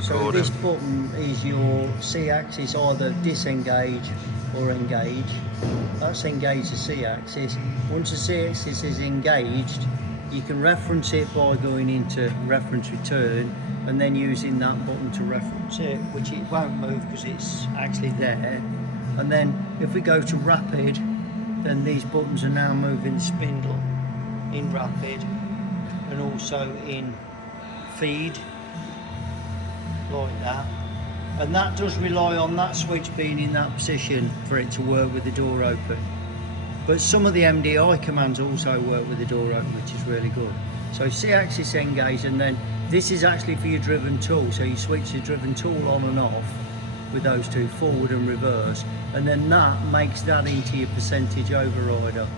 So this button is your C-axis, either disengage or engage. That's engage the C-axis. Once the C-axis is engaged, you can reference it by going into reference return and then using that button to reference it, which it won't move because it's actually there. And then if we go to rapid, then these buttons are now moving the spindle in rapid and also in feed, like that. And that does rely on that switch being in that position for it to work with the door open. But some of the MDI commands also work with the door open, which is really good. So C-axis engage, and then this is actually for your driven tool. So you switch the driven tool on and off with those two, forward and reverse, and then that makes that into your percentage overrider.